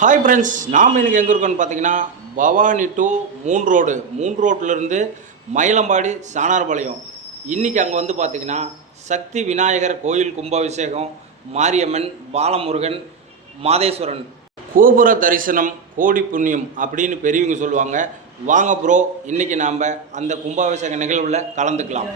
Hi friends, நாம் இன்றைக்கி எங்கே இருக்கோன்னு பார்த்தீங்கன்னா பவானி டு மூன் ரோட்லேருந்து மயிலம்பாடி சாணார்பாளையம். இன்றைக்கி அங்கே வந்து பார்த்திங்கன்னா சக்தி விநாயகர் கோயில் கும்பாபிஷேகம், மாரியம்மன், பாலமுருகன், மாதேஸ்வரன் கோபுர தரிசனம் கோடி புண்ணியம் அப்படின்னு பெரியவங்க சொல்லுவாங்க. வாங்க ப்ரோ, இன்றைக்கி நாம் அந்த கும்பாபிஷேக நிகழ்வில் கலந்துக்கலாம்.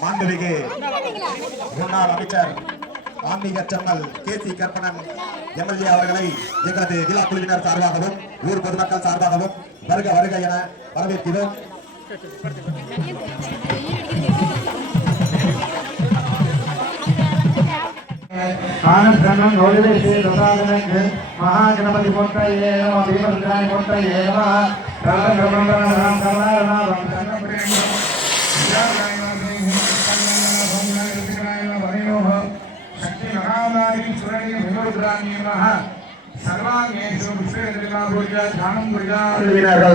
மாண்புமிகு முன்னாள் அமைச்சர் ஆன்மீக செம்மல் கேசி கற்பனன் எம்எல்ஏ அவர்களை எங்களது விழா குழுவினர் சார்பாகவும் ஊர் பொதுமக்கள் சார்பாகவும் வருக வருக என வரவேற்கிறோம். மகாகணபதி போற்ற ஏவ பீமருத்ராய போற்ற ஏவ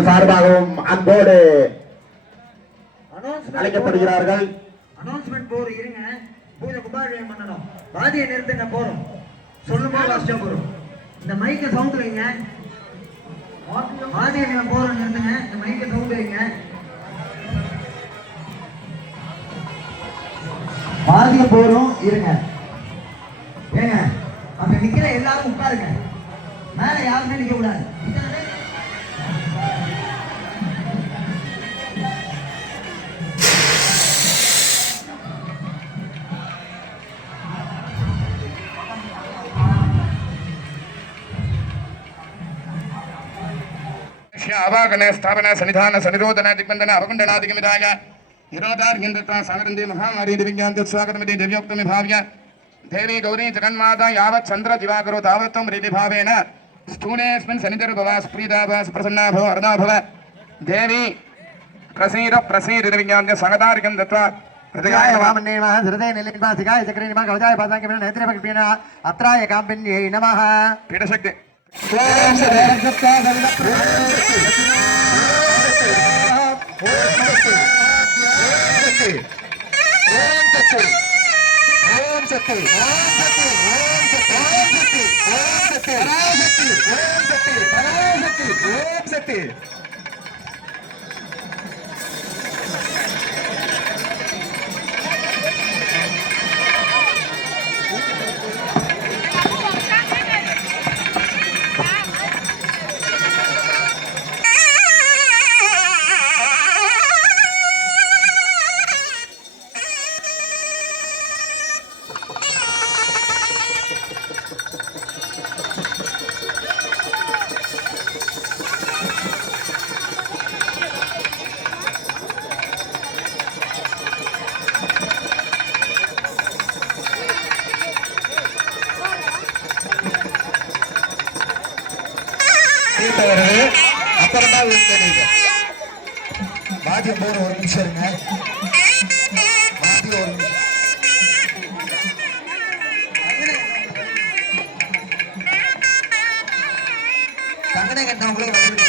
சார்பாகவும் அன்போடு அழைக்கப்படுகிறார்கள். அனௌன்ஸ்மெண்ட் போர் இருங்க, பூஜை கும்பாபிஷேகம் பண்ணணும். வாதியை நிறுத்துங்க, போறோம் சொல்லுமா லாஸ்டா போறோம். இந்த மைக்க சவுண்ட் வைங்க. வாதியை நீங்க போறோம் நிறுத்துங்க, இந்த மைக்க சவுண்ட் வைங்க. வாதிய போறோம் இருங்க. ஏங்க அங்க நிக்கிற எல்லாரும் உட்காருங்க, மேல யாருமே நிக்க கூடாது. अवागन स्थापना सन्निधान सनिरोधन दिग्बंधन अवकुंडलादिगमिदाय निरोधार्घ्यन्द्रता सागरन्दे महामारी दिव्यान्त स्वागतमिति दिव्योक्तमि भाव्य देवी गौरी जगन्माता यावत् चन्द्र दिवाकरो तावत्त्वं रीतिभावेन स्थूलेऽस्मिन् सनिधर्भव सुप्रीता भव सुप्रसन्ना भव वरदा भव देवी प्रसीद दिव्यान्त सागतार्घ्यं दत्त्वा हृदयाय वामने नमः हृदये निलिम्बा सिगाय चक्रे नमः कवचाय पादाङ्गे नेत्रे भक्तिना अत्राय काम्पिन्यै नमः पीठशक्ति கிட்ட வருது. அப்புறம் தான் தெரியுது. வாத்தியம் போற ஒரு நிமிஷம் இருங்க. வாத்தியம் ஒரு நிமிஷம். கங்கனை கண்டவங்களுக்கு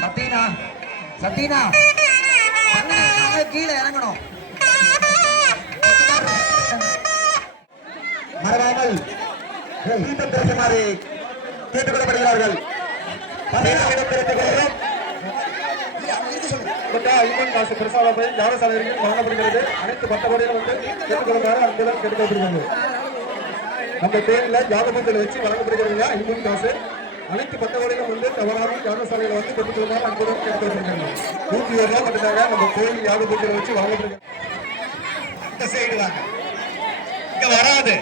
சத்தீனா சத்தீனா கீழே இறங்கணும். மறவாமல் தீபம் பேசுமாறு கேட்டுக்கொள்ளப்படுகிறார்கள். 50 காசு பிரசாதத்தை யாகசாலையில் வழங்கப்படுகிறது. அனைத்து பட்டபடிகளும் கேட்டுக்கொள்ளுமாறு அன்புடன் கேட்டுக்கொள்ளப்படுகிறது. நம்ம தேனில் யாகபூஜையில் வச்சு வழங்கப்படுகிறது 50 காசு. அனைத்து பட்டபடிகளும் தவறாக யாகசாலையில் வந்து பெற்றுக்கொள்ளுமாறு அன்புடன் கேட்டுக்கொள்ளப்படுகிறது. 120 ரூபாய் மட்டும்தாங்க நம்ம கோயில் யாகபூஜையில் வச்சு வழங்கப்படுகிறது. இந்த சைடு வாங்க, இங்க வராது.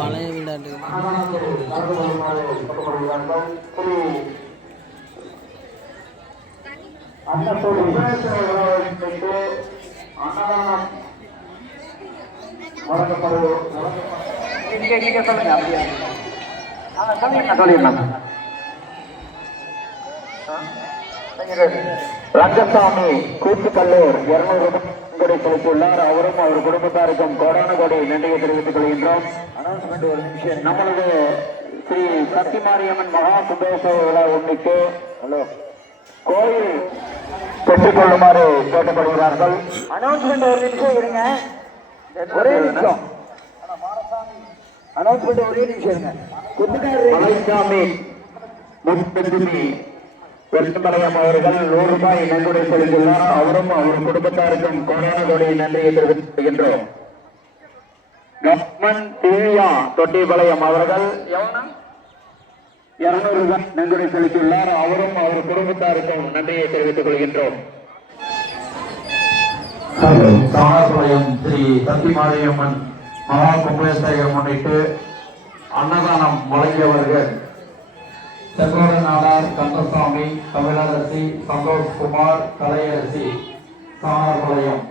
பழைய வீடாண்டு ரங்கசாமி கூத்துக்கல்லூர் 200 ரூபாய் செலுத்தியுள்ளார். அவரும் அவர் குடும்பத்தாருக்கும் கோடான கோடி நன்றியை தெரிவித்துக் கொள்கின்றோம். அனௌன்ஸ்மெண்ட் ஒரு நிமிஷம். நம்மளது ஸ்ரீ சத்திமாரியம்மன் மகா கும்பேஸ்வர விழா முன்னிட்டு கோயில் பெற்றுக் கொள்ளுமாறு கேட்டுக்கொள்கிறார்கள். அனௌன்ஸ்மெண்ட் ஒரு நிமிஷம் இருங்க, ஒரே நிமிஷம். அனௌன்ஸ்மெண்ட் ஒரே நிமிஷம் இருங்க. மலைசாமி முத்துமி வெள்ளமலையம் அவர்கள் 100 ரூபாய் நன்கொடை செலுத்தியுள்ளார். அவரும் அவர் குடும்பத்தாருக்கும் கோடான கோடி நன்றியை தெரிவிக்கின்றோம். கவர்மன் திவ்யா தொட்டிபாளையம் அவர்கள் 200 ரூபாய் நன்கொடை செலுத்தியுள்ளார். அவரும் அவர் குடும்பத்தாருக்கும் நன்றியை தெரிவித்துக் கொள்கின்றோம். சாணாபாளையம் ஸ்ரீ சத்திமாரியம்மன் மகா கும்பேஸ்வரை முன்னிட்டு அன்னதானம் வழங்கியவர்கள் செங்கோட நாடார் கந்தசாமி, தமிழரசி, சந்தோஷ்குமார், கலையரசி, சாணாபாளையம்.